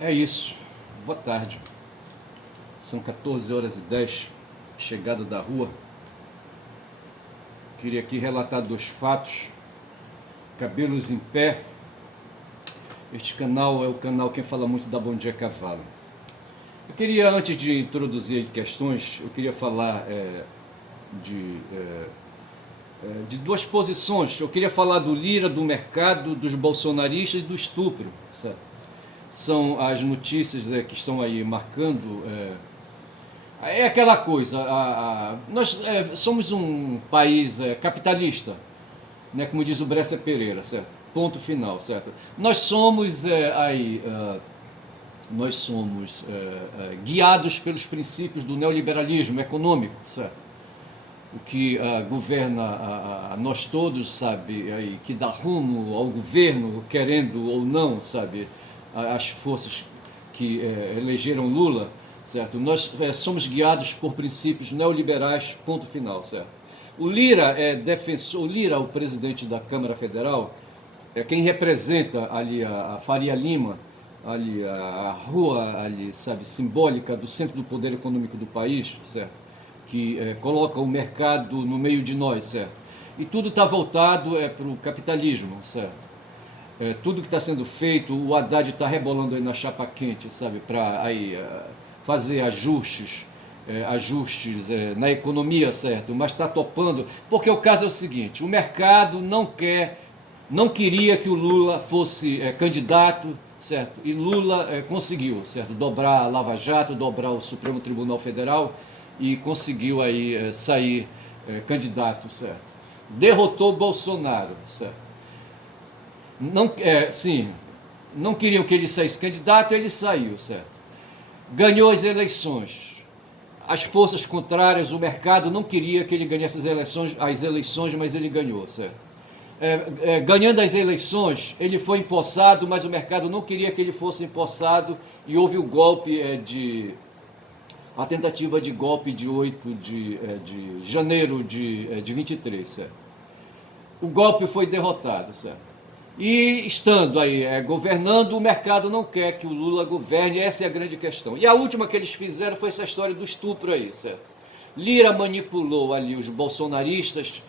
É isso. Boa tarde. São 14h10, chegada da rua. Queria aqui relatar 2 fatos. Cabelos em pé. Este canal é o canal Quem Fala Muito da Bom Dia Cavalo. Eu queria, antes de introduzir questões, eu queria falar de 2 posições. Eu queria falar do Lira, do mercado, dos bolsonaristas e do estupro. Sabe? São as notícias que estão aí marcando. É aquela coisa, nós somos um país capitalista, né, como diz o Bresser Pereira, certo? Ponto final, certo? Nós somos guiados pelos princípios do neoliberalismo econômico, certo? O que governa a nós todos, sabe, que dá rumo ao governo, querendo ou não, sabe, as forças que elegeram Lula, certo? Nós somos guiados por princípios neoliberais, ponto final, certo? O Lira é defensor, o Lira, o presidente da Câmara Federal, é quem representa ali a Faria Lima, ali a rua ali, sabe, simbólica do centro do poder econômico do país, certo? Que coloca o mercado no meio de nós, certo? E tudo está voltado para o capitalismo, certo? Tudo que está sendo feito, o Haddad está rebolando aí na chapa quente, sabe, para fazer ajustes na economia, certo? Mas está topando, porque o caso é o seguinte: o mercado não queria que o Lula fosse candidato, certo? E Lula conseguiu, certo? Dobrar a Lava Jato, dobrar o Supremo Tribunal Federal e conseguiu aí sair candidato, certo? Derrotou Bolsonaro, certo? Não queriam que ele saísse candidato, ele saiu, certo? Ganhou as eleições. As forças contrárias, o mercado não queria que ele ganhasse as eleições, mas ele ganhou, certo? Ganhando as eleições, ele foi empossado, mas o mercado não queria que ele fosse empossado e houve o golpe a tentativa de golpe de 8 de janeiro de 23, certo? O golpe foi derrotado, certo? E estando aí governando, o mercado não quer que o Lula governe, essa é a grande questão. E a última que eles fizeram foi essa história do estupro aí, certo? Lira manipulou ali os bolsonaristas,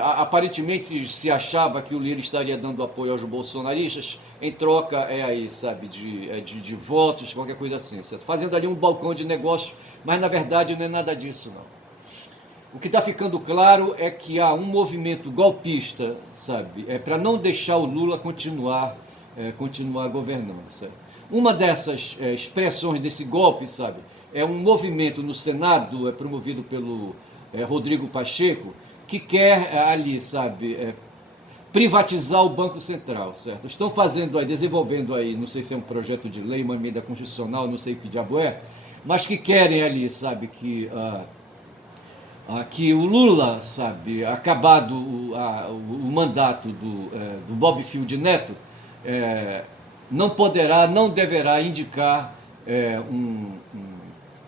aparentemente se achava que o Lira estaria dando apoio aos bolsonaristas, em troca sabe, de votos, qualquer coisa assim, certo? Fazendo ali um balcão de negócios, mas na verdade não é nada disso, não. O que está ficando claro é que há um movimento golpista, sabe, para não deixar o Lula continuar governando, sabe? Uma dessas expressões desse golpe, sabe, é um movimento no Senado, promovido pelo Rodrigo Pacheco, que quer ali, sabe, privatizar o Banco Central, certo? Estão desenvolvendo aí, não sei se é um projeto de lei, uma emenda constitucional, não sei o que diabo mas que querem ali, sabe, que o Lula, sabe, acabado o mandato do Bob Field Neto, não deverá indicar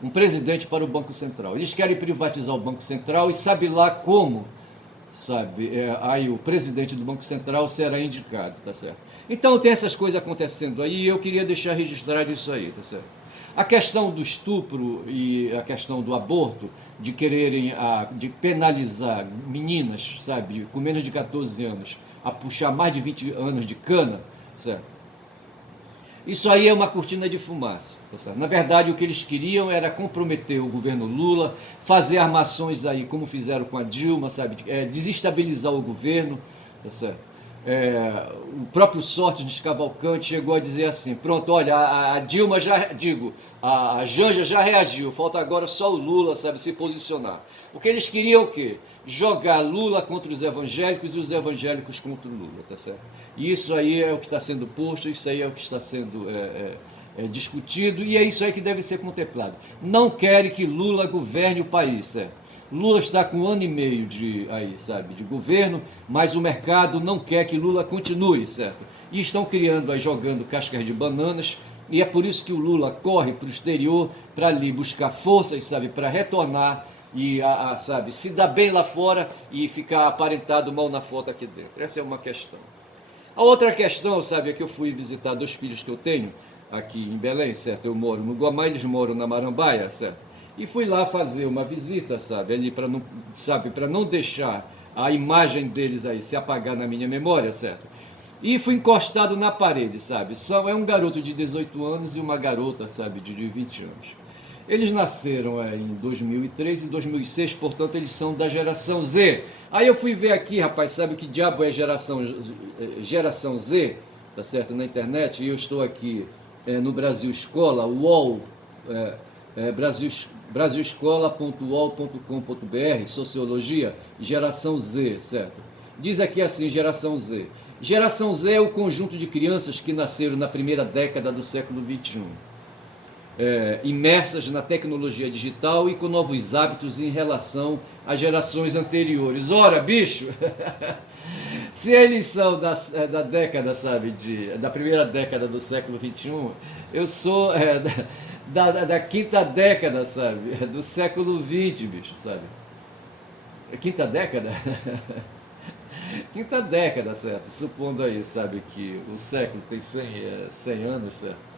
um presidente para o Banco Central. Eles querem privatizar o Banco Central e sabe lá como, sabe, aí o presidente do Banco Central será indicado, tá certo? Então tem essas coisas acontecendo aí e eu queria deixar registrado isso aí, tá certo? A questão do estupro e a questão do aborto, de quererem de penalizar meninas, sabe, com menos de 14 anos, a puxar mais de 20 anos de cana, certo? Isso aí é uma cortina de fumaça, tá certo? Na verdade, o que eles queriam era comprometer o governo Lula, fazer armações aí, como fizeram com a Dilma, sabe, desestabilizar o governo, tá certo? O próprio Sóstenes Cavalcante chegou a dizer assim: pronto, olha, a Dilma a Janja já reagiu, falta agora só o Lula, sabe, se posicionar. O que eles queriam o quê? Jogar Lula contra os evangélicos e os evangélicos contra o Lula, tá certo? E isso aí é o que está sendo posto, isso aí é o que está sendo discutido e é isso aí que deve ser contemplado. Não querem que Lula governe o país, certo? Lula está com 1 ano e meio de governo, mas o mercado não quer que Lula continue, certo? E estão criando jogando cascas de bananas, e é por isso que o Lula corre para o exterior, para ali buscar forças, sabe, para retornar e, sabe, se dar bem lá fora e ficar aparentado mal na foto aqui dentro. Essa é uma questão. A outra questão, sabe, é que eu fui visitar 2 filhos que eu tenho, aqui em Belém, certo? Eu moro no Guamá, eles moram na Marambaia, certo? E fui lá fazer uma visita, sabe? Ali para não, sabe, para não deixar a imagem deles aí se apagar na minha memória, certo? E fui encostado na parede, sabe? É um garoto de 18 anos e uma garota, sabe, de 20 anos. Eles nasceram em 2003 e 2006, portanto eles são da geração Z. Aí eu fui ver aqui, rapaz, sabe que diabo é geração Z, tá certo, na internet, e eu estou aqui no Brasil Escola, UOL, brasilescola.uol.com.br, Sociologia, geração Z, certo? Diz aqui assim, geração Z. Geração Z é o conjunto de crianças que nasceram na primeira década do século XXI. Imersas na tecnologia digital e com novos hábitos em relação às gerações anteriores. Ora, bicho, se eles são da década, sabe, da primeira década do século XXI, eu sou da quinta década, sabe, do século XX, bicho, sabe? Quinta década? Quinta década, certo? Supondo aí, sabe, que o século tem 100 anos, certo?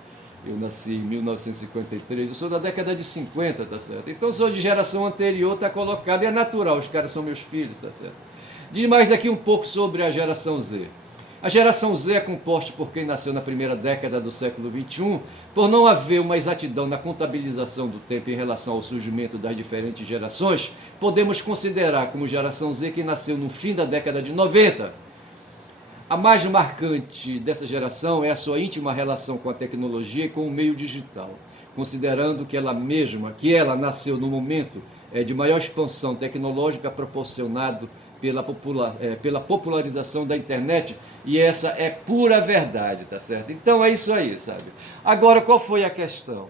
Eu nasci em 1953, eu sou da década de 50, tá certo? Então sou de geração anterior, tá colocado, e é natural, os caras são meus filhos, tá certo? Diz mais aqui um pouco sobre a geração Z. A geração Z é composta por quem nasceu na primeira década do século XXI, por não haver uma exatidão na contabilização do tempo em relação ao surgimento das diferentes gerações, podemos considerar como geração Z quem nasceu no fim da década de 90. A mais marcante dessa geração é a sua íntima relação com a tecnologia e com o meio digital, considerando que ela nasceu no momento de maior expansão tecnológica proporcionado pela popularização da internet, e essa é pura verdade, tá certo? Então é isso aí, sabe? Agora, qual foi a questão?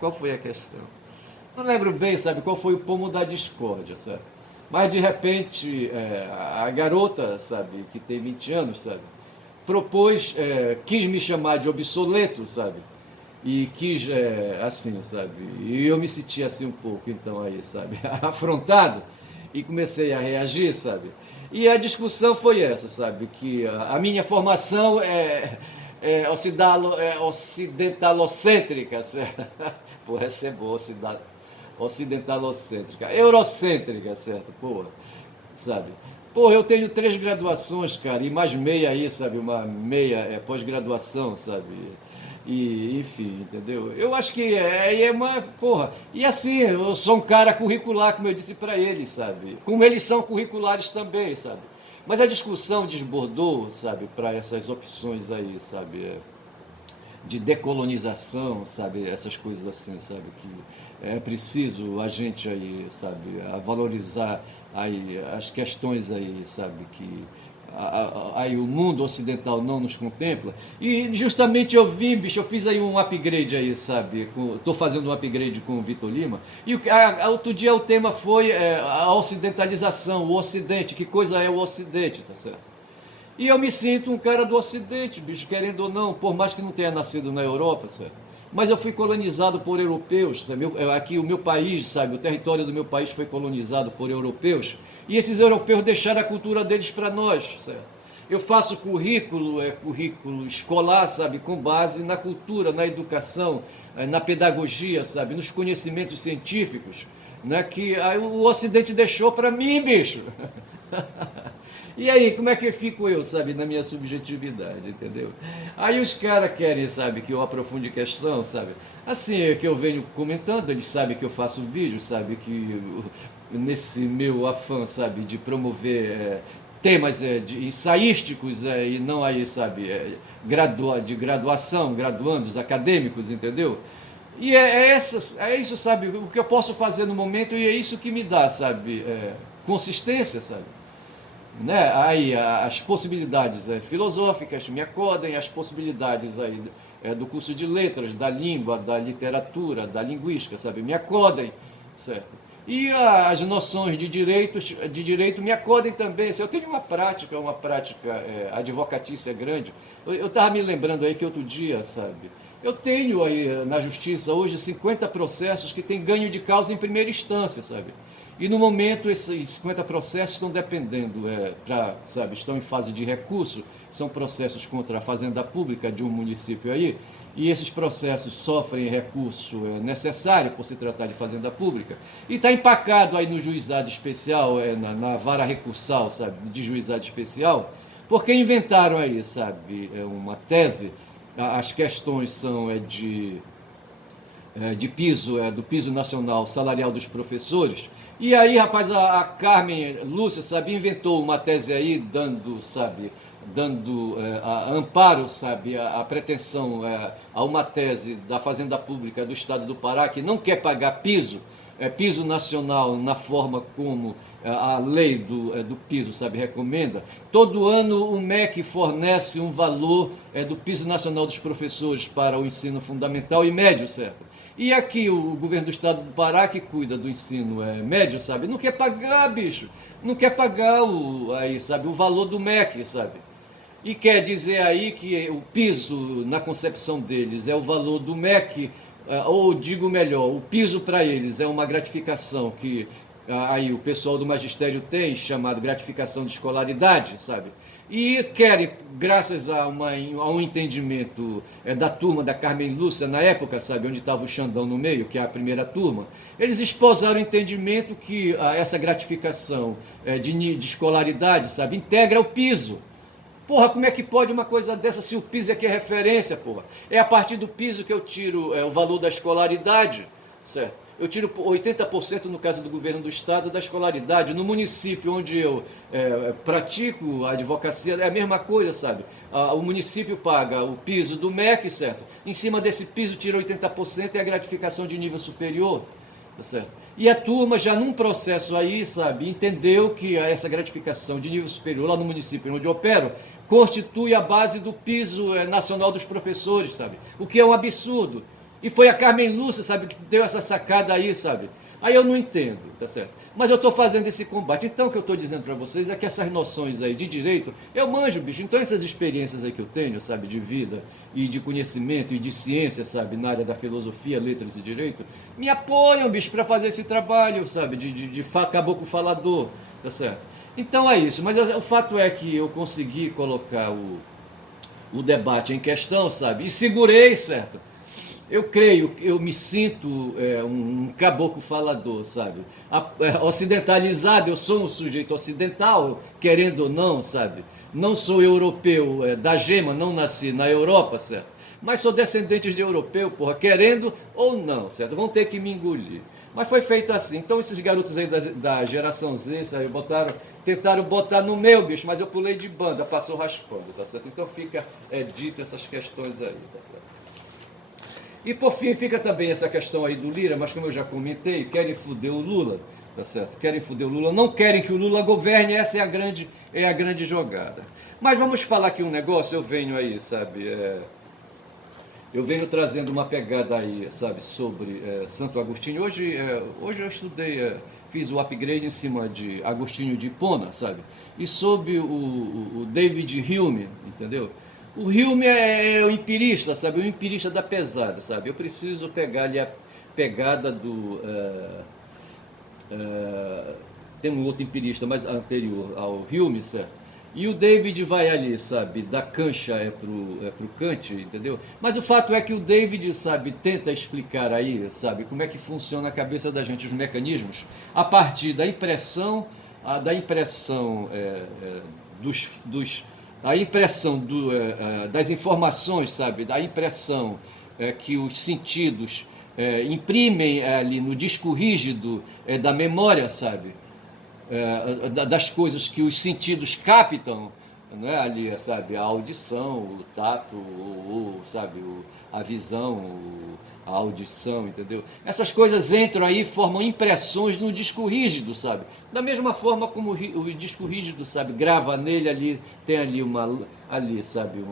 Qual foi a questão? Não lembro bem, sabe, qual foi o pomo da discórdia, certo? Mas de repente a garota, sabe, que tem 20 anos, sabe, quis me chamar de obsoleto, sabe, e quis assim, sabe, e eu me senti assim um pouco, então aí, sabe, afrontado, e comecei a reagir, sabe, e a discussão foi essa, sabe, que a minha formação é ocidentalocêntrica, certo? Pô, essa é boa, ocidentalocêntrica, eurocêntrica, certo? Porra, sabe? Porra, eu tenho 3 graduações, cara, e mais meia aí, sabe? Uma meia pós-graduação, sabe? E, enfim, entendeu? Eu acho que é uma, porra. E assim, eu sou um cara curricular, como eu disse para eles, sabe? Como eles são curriculares também, sabe? Mas a discussão desbordou, sabe, para essas opções aí, sabe? De decolonização, sabe? Essas coisas assim, sabe? Que é preciso a gente aí, sabe, a valorizar aí as questões aí, sabe, que aí o mundo ocidental não nos contempla. E justamente eu vim, bicho, eu fiz aí um upgrade aí, sabe, estou fazendo um upgrade com o Vitor Lima, e outro dia o tema foi a ocidentalização, o Ocidente, que coisa é o Ocidente, tá certo? E eu me sinto um cara do Ocidente, bicho, querendo ou não, por mais que não tenha nascido na Europa, certo? Mas eu fui colonizado por europeus, sabe? Aqui o meu país, sabe? O território do meu país foi colonizado por europeus, e esses europeus deixaram a cultura deles para nós, certo? Eu faço currículo escolar, sabe? Com base na cultura, na educação, na pedagogia, sabe? Nos conhecimentos científicos, né? Que aí o Ocidente deixou para mim, bicho. E aí, como é que fico eu, sabe, na minha subjetividade, entendeu? Aí os caras querem, sabe, que eu aprofunde questão, sabe? Assim, é que eu venho comentando, eles sabem que eu faço vídeo, sabe, que nesse meu afã, sabe, de promover temas ensaísticos e não aí, sabe, de graduação, graduandos, acadêmicos, entendeu? E é isso, sabe, o que eu posso fazer no momento, e é isso que me dá, sabe, consistência, sabe? Né? Aí as possibilidades filosóficas me acodem, as possibilidades aí do curso de letras, da língua, da literatura, da linguística, sabe, me acodem, certo? E as noções de direito me acodem também. Eu tenho uma prática advocatícia grande. Eu estava me lembrando aí que outro dia, sabe, eu tenho aí na justiça hoje 50 processos que têm ganho de causa em primeira instância, sabe? E no momento esses 50 processos estão dependendo, estão em fase de recurso, são processos contra a fazenda pública de um município aí, e esses processos sofrem recurso necessário por se tratar de fazenda pública, e está empacado aí no juizado especial, na vara recursal, sabe, de juizado especial, porque inventaram aí, sabe, uma tese, as questões são de piso, do piso nacional salarial dos professores. E aí, rapaz, a Carmen Lúcia, sabe, inventou uma tese aí, dando amparo, sabe, a pretensão a uma tese da Fazenda Pública do Estado do Pará, que não quer pagar piso nacional na forma como a lei do piso, sabe, recomenda. Todo ano o MEC fornece um valor do piso nacional dos professores para o ensino fundamental e médio, certo? E aqui o governo do estado do Pará, que cuida do ensino médio, sabe, não quer pagar, bicho, não quer pagar o valor do MEC, sabe? E quer dizer aí que o piso, na concepção deles, é o valor do MEC, ou digo melhor, o piso para eles é uma gratificação que aí o pessoal do magistério tem, chamado gratificação de escolaridade, sabe? E querem, graças a um entendimento da turma da Carmen Lúcia, na época, sabe, onde estava o Xandão no meio, que é a primeira turma, eles esposaram o entendimento que essa gratificação de escolaridade, sabe, integra o piso. Porra, como é que pode uma coisa dessa se o piso aqui é referência, porra? É a partir do piso que eu tiro o valor da escolaridade, certo? Eu tiro 80% no caso do governo do estado da escolaridade. No município onde eu pratico a advocacia é a mesma coisa, sabe? O município paga o piso do MEC, certo? Em cima desse piso tira 80% e a gratificação de nível superior, tá certo? E a turma já num processo aí, sabe, entendeu que essa gratificação de nível superior lá no município onde eu opero constitui a base do piso nacional dos professores, sabe? O que é um absurdo. E foi a Carmen Lúcia, sabe, que deu essa sacada aí, sabe? Aí eu não entendo, tá certo? Mas eu estou fazendo esse combate. Então o que eu estou dizendo para vocês é que essas noções aí de direito, eu manjo, bicho. Então essas experiências aí que eu tenho, sabe, de vida e de conhecimento e de ciência, sabe, na área da filosofia, letras e direito, me apoiam, bicho, para fazer esse trabalho, sabe, de caboclo falador, tá certo? Então é isso. Mas o fato é que eu consegui colocar o debate em questão, sabe, e segurei, certo? Eu creio, eu me sinto um caboclo falador, sabe? Ocidentalizado, eu sou um sujeito ocidental, querendo ou não, sabe? Não sou europeu da gema, não nasci na Europa, certo? Mas sou descendente de europeu, porra, querendo ou não, certo? Vão ter que me engolir. Mas foi feito assim. Então esses garotos aí da geração Z, sabe, tentaram botar no meu, bicho, mas eu pulei de banda, passou raspando, tá certo? Então fica dito essas questões aí, tá certo? E por fim fica também essa questão aí do Lira, mas como eu já comentei, querem foder o Lula, tá certo? Querem foder o Lula, não querem que o Lula governe, essa é a grande jogada. Mas vamos falar aqui um negócio, eu venho aí, sabe, eu venho trazendo uma pegada aí, sabe, sobre Santo Agostinho. Hoje eu estudei, fiz o upgrade em cima de Agostinho de Hipona, sabe, e sobre o David Hume, entendeu? O Hume é o empirista, sabe? O empirista da pesada, sabe? Eu preciso pegar ali a pegada do... tem um outro empirista mais anterior ao Hume, certo? E o David vai ali, sabe? Da cancha pro Kant, entendeu? Mas o fato é que o David, sabe, tenta explicar aí, sabe? Como é que funciona a cabeça da gente, os mecanismos, a partir da impressão, a impressão das informações, sabe, da impressão que os sentidos imprimem ali no disco rígido da memória, sabe, das coisas que os sentidos captam, né, ali, sabe, a audição, o tato, sabe, a visão, a audição, entendeu? Essas coisas entram aí e formam impressões no disco rígido, sabe? Da mesma forma como o disco rígido, sabe, grava nele ali, tem ali sabe,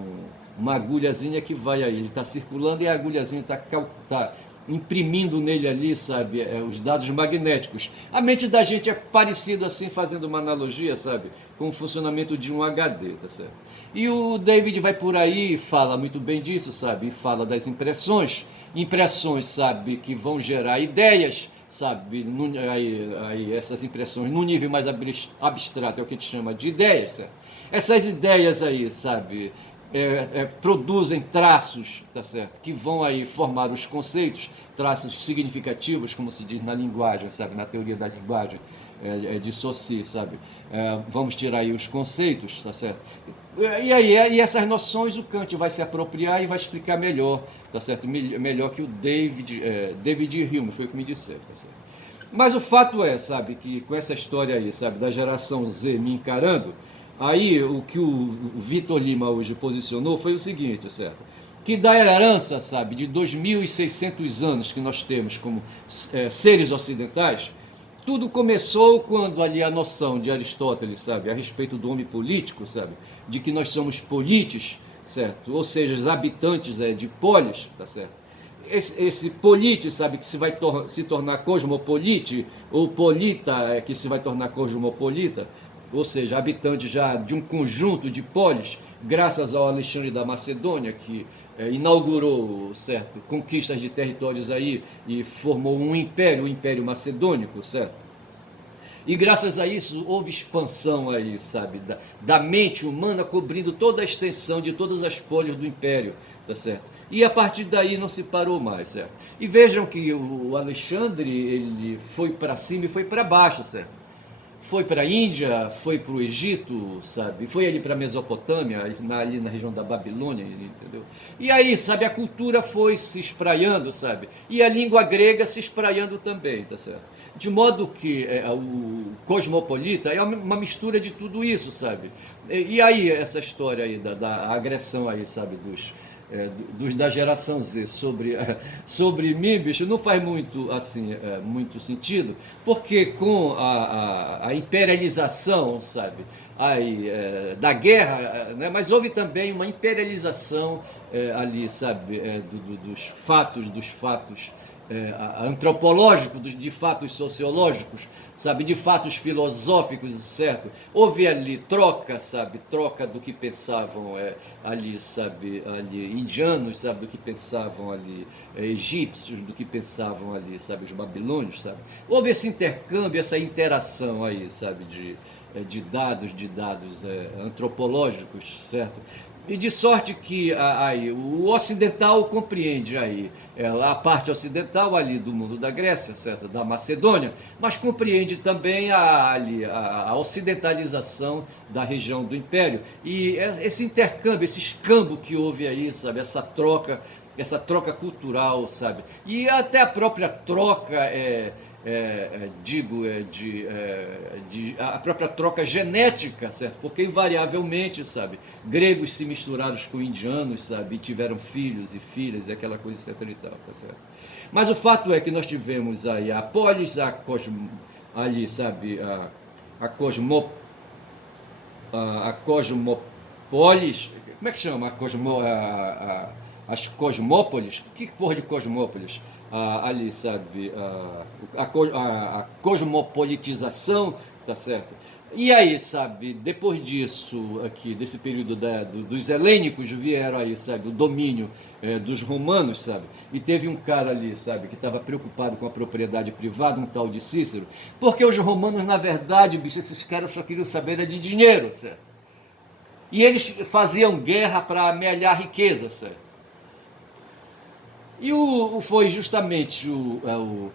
uma agulhazinha que vai aí, ele está circulando e a agulhazinha está imprimindo nele ali, sabe, os dados magnéticos. A mente da gente é parecida assim, fazendo uma analogia, sabe, com o funcionamento de um HD, tá certo? E o David vai por aí e fala muito bem disso, sabe, e fala das impressões, sabe, que vão gerar ideias, sabe, essas impressões no nível mais abstrato é o que a gente chama de ideias, certo? Essas ideias aí, sabe, produzem traços, tá certo, que vão aí formar os conceitos, traços significativos, como se diz na linguagem, sabe, na teoria da linguagem, de Saussure, sabe? Vamos tirar aí os conceitos, tá certo? E aí, e essas noções o Kant vai se apropriar e vai explicar melhor, tá certo? Melhor que o David Hume, foi o que me disseram, tá certo? Mas o fato é, sabe, que com essa história aí, sabe, da geração Z me encarando, aí o que o Vitor Lima hoje posicionou foi o seguinte, certo? Que da herança, sabe, de 2.600 anos que nós temos como seres ocidentais, tudo começou quando ali a noção de Aristóteles, sabe, a respeito do homem político, sabe, de que nós somos polites, certo? Ou seja, os habitantes de polis, tá certo? Esse polite, sabe, que se tornar cosmopolite, ou polita, que se vai tornar cosmopolita, ou seja, habitante já de um conjunto de polis, graças ao Alexandre da Macedônia, que inaugurou, certo, conquistas de territórios aí e formou um império, o Império Macedônico, certo? E graças a isso houve expansão aí, sabe, da mente humana cobrindo toda a extensão de todas as polis do império, tá certo? E a partir daí não se parou mais, certo? E vejam que o Alexandre, ele foi para cima e foi para baixo, certo? Foi para a Índia, foi para o Egito, sabe? Foi ali para a Mesopotâmia, ali na região da Babilônia, entendeu? E aí, sabe, a cultura foi se espraiando, sabe? E a língua grega se espraiando também, tá certo? De modo que o cosmopolita é uma mistura de tudo isso, sabe? E aí, essa história aí da agressão aí, sabe, da geração Z sobre mim, bicho, não faz muito assim, muito sentido, porque com a imperialização, sabe, aí, da guerra, né, mas houve também uma imperialização ali, sabe, dos fatos antropológicos, de fatos sociológicos, sabe, de fatos filosóficos, certo? Houve ali troca, sabe, troca do que pensavam ali, sabe, ali indianos, sabe, do que pensavam ali egípcios, do que pensavam ali, sabe, os babilônios, sabe? Houve esse intercâmbio, essa interação aí, sabe, de dados antropológicos, certo? E de sorte que aí, o ocidental compreende aí a parte ocidental ali do mundo da Grécia, certo? Da Macedônia, mas compreende também a ocidentalização da região do Império. E esse intercâmbio, esse escambo que houve aí, sabe? Essa troca cultural, sabe? E até a própria troca a própria troca genética, certo? Porque invariavelmente, sabe, gregos se misturaram com indianos, sabe, e tiveram filhos e filhas, e aquela coisa, etc e tal, tá certo? Mas o fato é que nós tivemos aí a polis, ali, sabe, a cosmo, a cosmopolis, como é que chama? As cosmópolis? Que porra de cosmópolis? Ali, sabe, a cosmopolitização, tá certo? E aí, sabe, depois disso, aqui, desse período dos helênicos, vieram aí, sabe, o domínio dos romanos, sabe? E teve um cara ali, sabe, que estava preocupado com a propriedade privada, um tal de Cícero, porque os romanos, na verdade, bicho, esses caras só queriam saber de dinheiro, certo? E eles faziam guerra para amealhar riqueza, certo? E foi justamente o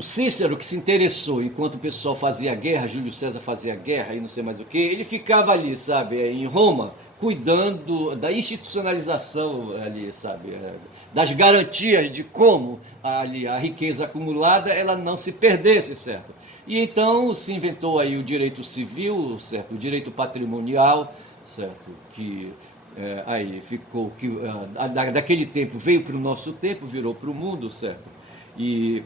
Cícero que se interessou, enquanto o pessoal fazia guerra, Júlio César fazia guerra e não sei mais o que, ele ficava ali, sabe, em Roma, cuidando da institucionalização ali, sabe, das garantias de como ali a riqueza acumulada ela não se perdesse, certo? E então se inventou aí o direito civil, certo, o direito patrimonial, certo, que aí ficou que daquele tempo veio para o nosso tempo, virou para o mundo, certo? E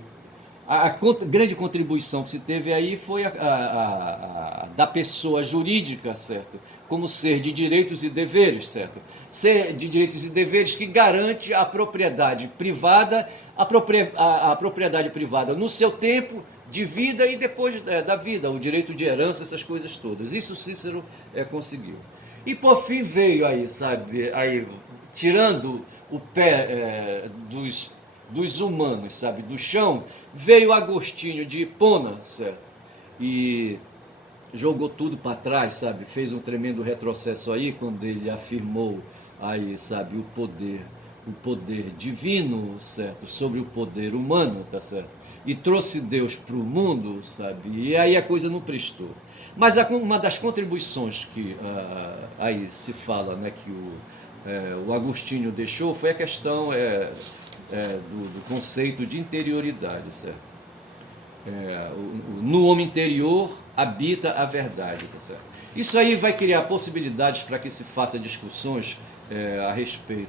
a grande contribuição que se teve aí foi da pessoa jurídica, certo? Como ser de direitos e deveres, certo? Ser de direitos e deveres que garante a propriedade privada, a propriedade privada no seu tempo de vida e depois da vida, o direito de herança, essas coisas todas. Isso Cícero conseguiu. E por fim veio aí, sabe, aí, tirando o pé dos humanos, sabe, do chão, veio Agostinho de Hipona, certo? E jogou tudo para trás, sabe? Fez um tremendo retrocesso aí quando ele afirmou aí, sabe, o poder divino, certo, sobre o poder humano, tá certo? E trouxe Deus para o mundo, sabe? E aí a coisa não prestou. Mas uma das contribuições que aí se fala, né, que o Agostinho deixou foi a questão do conceito de interioridade, certo? No homem interior habita a verdade, tá certo? Isso aí vai criar possibilidades para que se faça discussões a respeito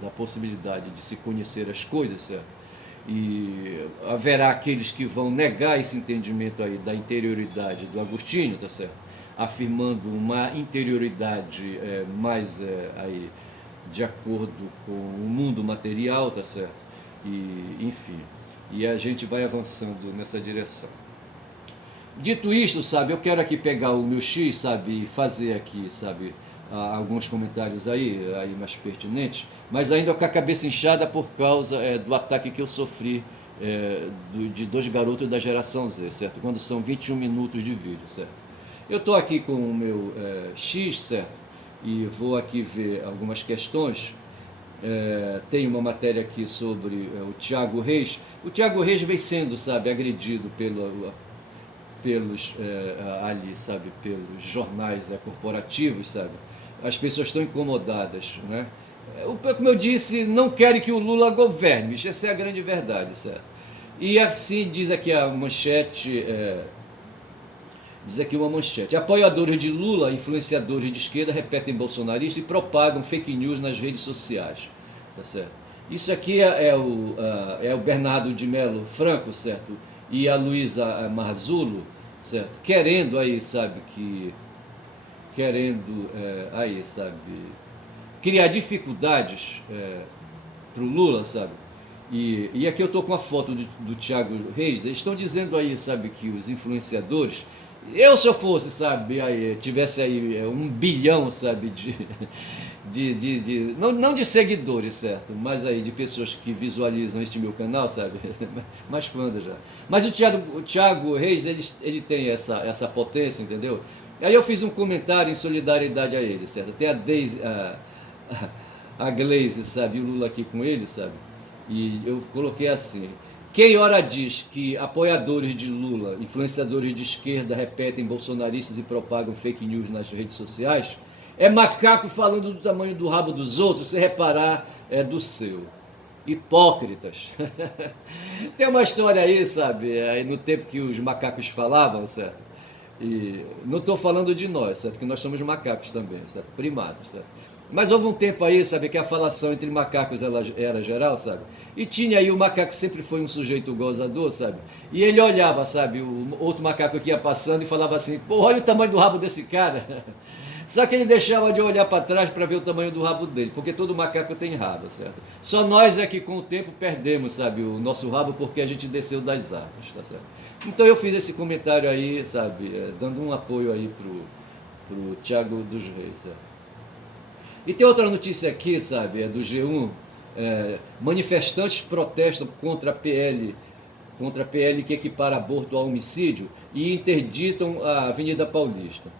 da possibilidade de se conhecer as coisas, certo? E haverá aqueles que vão negar esse entendimento aí da interioridade do Agostinho, tá certo? Afirmando uma interioridade mais aí de acordo com o mundo material, tá certo? E enfim, e a gente vai avançando nessa direção. Dito isto, sabe, eu quero aqui pegar o meu X, sabe, e fazer aqui, sabe, alguns comentários aí mais pertinentes, mas ainda com a cabeça inchada por causa do ataque que eu sofri de dois garotos da geração Z, certo? Quando são 21 minutos de vídeo, certo? Eu estou aqui com o meu X, certo? E vou aqui ver algumas questões. Tem uma matéria aqui sobre o Thiago Reis. O Thiago Reis vem sendo, sabe, agredido pelos ali, sabe, pelos jornais corporativos, sabe? As pessoas estão incomodadas, né? Como eu disse, não querem que o Lula governe, essa é a grande verdade, certo? E assim diz aqui a manchete, diz aqui uma manchete: apoiadores de Lula, influenciadores de esquerda, repetem bolsonarista e propagam fake news nas redes sociais, tá certo? Isso aqui é o Bernardo de Melo Franco, certo? E a Luísa Marzullo, certo? Querendo aí, sabe, aí, sabe, criar dificuldades para o Lula, sabe? E aqui eu estou com a foto do Thiago Reis. Eles estão dizendo aí, sabe, que os influenciadores, se eu fosse, sabe, aí, tivesse aí 1 bilhão, sabe, não de seguidores, certo, mas aí de pessoas que visualizam este meu canal, sabe, mas quando já. Mas o Thiago Reis, ele tem essa potência, entendeu? Aí eu fiz um comentário em solidariedade a ele, certo? Tem a Glaze, sabe, e o Lula aqui com ele, sabe? E eu coloquei assim: quem ora diz que apoiadores de Lula, influenciadores de esquerda, repetem bolsonaristas e propagam fake news nas redes sociais, é macaco falando do tamanho do rabo dos outros, se reparar é do seu. Hipócritas. Tem uma história aí, sabe, aí no tempo que os macacos falavam, certo? E não estou falando de nós, certo? Que nós somos macacos também, certo? Primados, certo? Mas houve um tempo aí, sabe, que a falação entre macacos ela era geral, sabe? E tinha aí, o macaco sempre foi um sujeito gozador, sabe? E ele olhava, sabe, o outro macaco que ia passando e falava assim: pô, olha o tamanho do rabo desse cara. Só que ele deixava de olhar para trás para ver o tamanho do rabo dele, porque todo macaco tem rabo, certo? Só nós é que com o tempo perdemos, sabe, o nosso rabo porque a gente desceu das árvores, tá certo? Então eu fiz esse comentário aí, sabe, dando um apoio aí pro Thiago dos Reis, certo? E tem outra notícia aqui, sabe, do G1, manifestantes protestam contra a PL que equipara aborto ao homicídio e interditam a Avenida Paulista.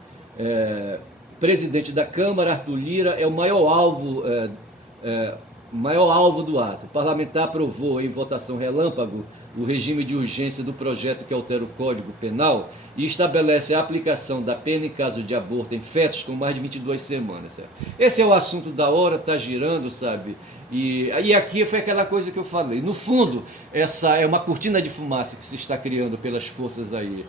Presidente da Câmara, Arthur Lira, é o maior alvo do ato. O parlamentar aprovou em votação relâmpago o regime de urgência do projeto que altera o Código Penal e estabelece a aplicação da pena em caso de aborto em fetos com mais de 22 semanas. Certo? Esse é o assunto da hora, está girando, sabe? E aqui foi aquela coisa que eu falei. No fundo, essa é uma cortina de fumaça que se está criando pelas forças aí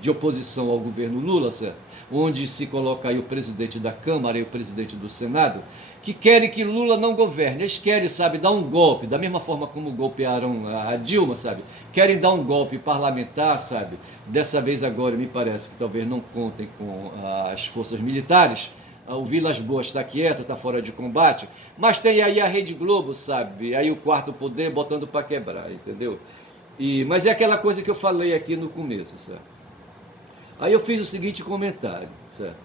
de oposição ao governo Lula, certo? Onde se coloca aí o presidente da Câmara e o presidente do Senado, que querem que Lula não governe. Eles querem, sabe, dar um golpe, da mesma forma como golpearam a Dilma, sabe? Querem dar um golpe parlamentar, sabe? Dessa vez agora me parece que talvez não contem com as forças militares. O Vilas Boas está quieto, está fora de combate, mas tem aí a Rede Globo, sabe? Aí o quarto poder botando para quebrar, entendeu? Mas é aquela coisa que eu falei aqui no começo, certo? Aí eu fiz o seguinte comentário, certo?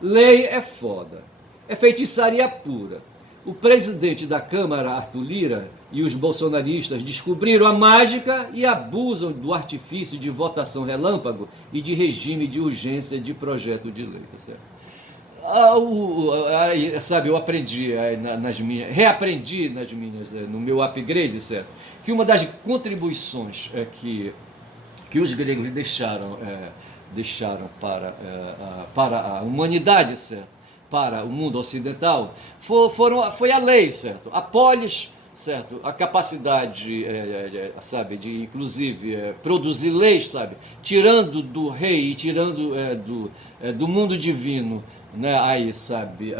Lei é foda, é feitiçaria pura. O presidente da Câmara, Arthur Lira, e os bolsonaristas descobriram a mágica e abusam do artifício de votação relâmpago e de regime de urgência de projeto de lei, tá certo? Sabe, eu aprendi nas minhas, reaprendi nas minhas, no meu upgrade, certo? Que uma das contribuições que os gregos deixaram para a humanidade, certo? Para o mundo ocidental, foi a lei, certo? A polis, certo? A capacidade, sabe, de inclusive produzir leis, sabe? Tirando do rei e tirando do mundo divino, né, aí, sabe,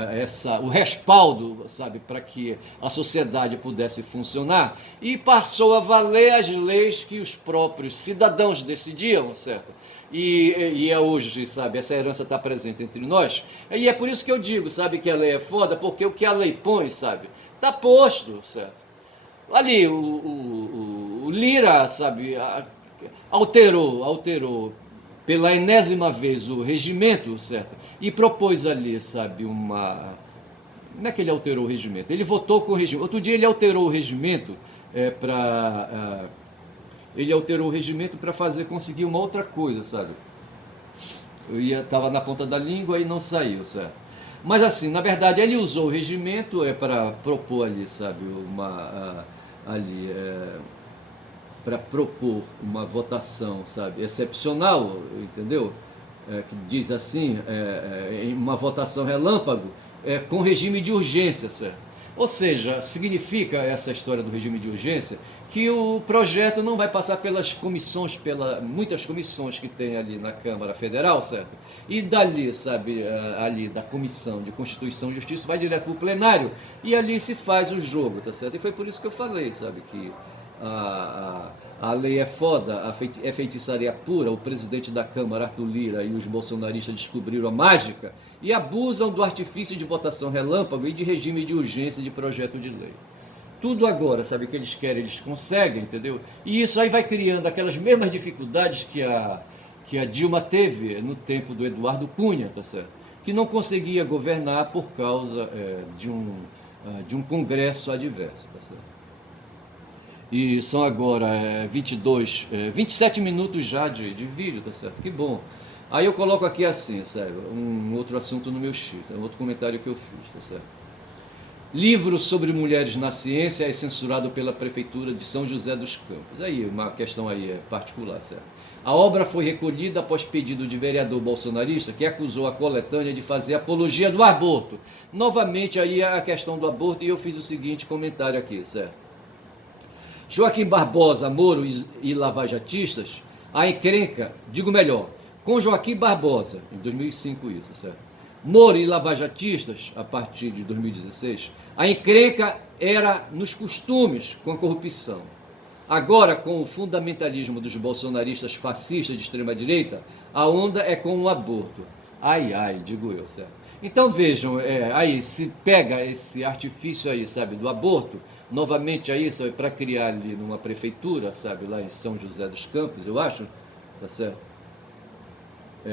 o respaldo, sabe, para que a sociedade pudesse funcionar, e passou a valer as leis que os próprios cidadãos decidiam, certo? E é hoje, sabe, essa herança está presente entre nós, e é por isso que eu digo, sabe, que a lei é foda, porque o que a lei põe, sabe, está posto, certo? Ali, o Lira, sabe, alterou pela enésima vez o regimento, certo? E propôs ali, sabe, uma... Não é que ele alterou o regimento, ele votou com o regimento. Outro dia ele alterou o regimento para fazer, conseguir uma outra coisa, sabe? Estava na ponta da língua e não saiu, certo? Mas assim, na verdade, ele usou o regimento para propor ali, sabe, para propor uma votação, sabe, excepcional, entendeu? Que diz assim, uma votação relâmpago, com regime de urgência, certo? Ou seja, significa essa história do regime de urgência que o projeto não vai passar pelas comissões, muitas comissões que tem ali na Câmara Federal, certo? E dali, sabe, ali da Comissão de Constituição e Justiça, vai direto para o plenário e ali se faz o jogo, tá certo? E foi por isso que eu falei, sabe, que a lei é foda, é feitiçaria pura. O presidente da Câmara, Arthur Lira, e os bolsonaristas descobriram a mágica e abusam do artifício de votação relâmpago e de regime de urgência de projeto de lei. Tudo agora, sabe, que eles querem, eles conseguem, entendeu? E isso aí vai criando aquelas mesmas dificuldades que a Dilma teve no tempo do Eduardo Cunha, tá certo? Que não conseguia governar por causa de um Congresso adverso, tá certo? E são agora 27 minutos já de vídeo, tá certo? Que bom. Aí eu coloco aqui assim, sabe, um outro assunto no meu sheet, um outro comentário que eu fiz, tá certo? Livro sobre mulheres na ciência é censurado pela Prefeitura de São José dos Campos. Aí, uma questão aí particular, certo? A obra foi recolhida após pedido de vereador bolsonarista que acusou a coletânea de fazer apologia do aborto. Novamente aí a questão do aborto, e eu fiz o seguinte comentário aqui, certo? Joaquim Barbosa, Moro e lavajatistas, a encrenca, digo melhor, com Joaquim Barbosa, em 2005 isso, certo? Moro e lavajatistas, a partir de 2016, a encrenca era nos costumes com a corrupção. Agora, com o fundamentalismo dos bolsonaristas fascistas de extrema-direita, a onda é com o aborto. Ai, ai, digo eu, certo? Então vejam, aí se pega esse artifício aí, sabe, do aborto, novamente aí, sabe, para criar ali numa prefeitura, sabe, lá em São José dos Campos, eu acho, tá certo?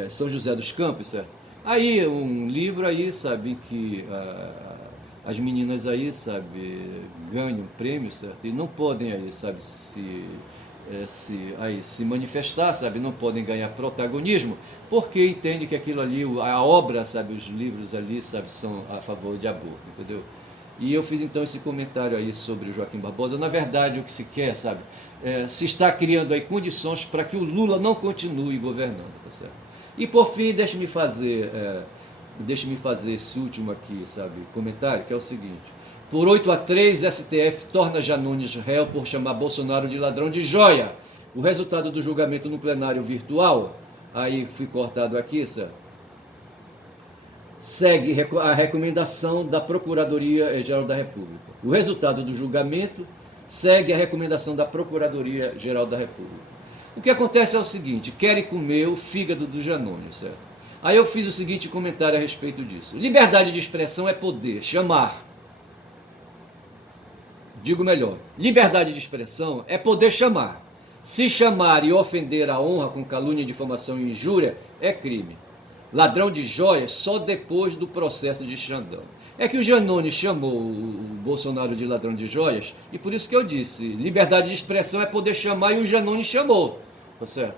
São José dos Campos, certo? Aí um livro aí, sabe, que as meninas aí, sabe, ganham prêmio, certo? E não podem aí, sabe, se manifestar, sabe, não podem ganhar protagonismo, porque entende que aquilo ali, a obra, sabe, os livros ali, sabe, são a favor de aborto, entendeu? E eu fiz então esse comentário aí sobre o Joaquim Barbosa. Na verdade, o que se quer, sabe, se está criando aí condições para que o Lula não continue governando, tá certo? E por fim, deixe-me fazer esse último aqui, sabe, comentário, que é o seguinte: por 8-3, STF torna Janones réu por chamar Bolsonaro de ladrão de joia. O resultado do julgamento no plenário virtual, aí fui cortado aqui, sabe, segue a recomendação da Procuradoria-Geral da República. O resultado do julgamento segue a recomendação da Procuradoria-Geral da República. O que acontece é o seguinte: querem comer o fígado do Janones, certo? Aí eu fiz o seguinte comentário a respeito disso: liberdade de expressão é poder chamar. Digo melhor, liberdade de expressão é poder chamar. Se chamar e ofender a honra com calúnia, difamação e injúria é crime. Ladrão de joias só depois do processo de Xandão. É que o Janones chamou o Bolsonaro de ladrão de joias, e por isso que eu disse, liberdade de expressão é poder chamar, e o Janones chamou, tá certo?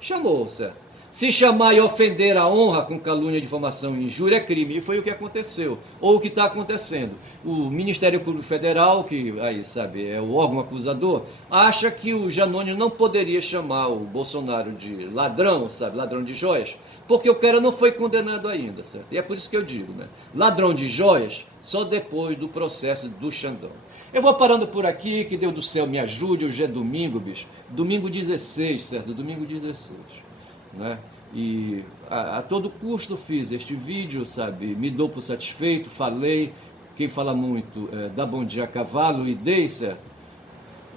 Chamou, certo? Se chamar e ofender a honra com calúnia, difamação e injúria é crime. E foi o que aconteceu, ou o que está acontecendo. O Ministério Público Federal, que aí, sabe, é o órgão acusador, acha que o Janones não poderia chamar o Bolsonaro de ladrão, sabe, ladrão de joias, porque o cara não foi condenado ainda, certo? E é por isso que eu digo, né? Ladrão de joias só depois do processo do Xandão. Eu vou parando por aqui, que Deus do céu me ajude, hoje é domingo, bicho. Domingo 16, certo? Domingo 16. Né? E a todo custo fiz este vídeo, sabe? Me dou por satisfeito, falei. Quem fala muito dá bom dia a cavalo e dei, certo?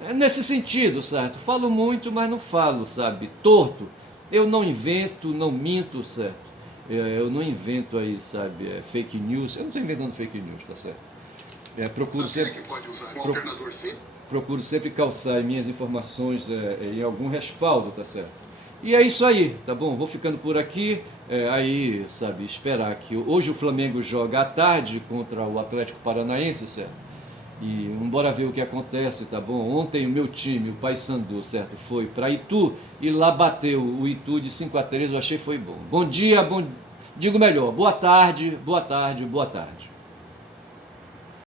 É nesse sentido, certo? Falo muito, mas não falo, sabe? Torto. Eu não invento, não minto, certo? Eu não invento aí, sabe? Fake news. Eu não estou inventando fake news, tá certo? Procuro sempre. Procuro sempre calçar minhas informações em algum respaldo, tá certo? E é isso aí, tá bom? Vou ficando por aqui, aí, sabe, esperar que hoje o Flamengo joga à tarde contra o Atlético Paranaense, certo? E bora ver o que acontece, tá bom? Ontem o meu time, o Paysandu, certo, foi para Itu e lá bateu o Itu de 5-3, eu achei foi bom. Bom dia, digo melhor, boa tarde, boa tarde, boa tarde.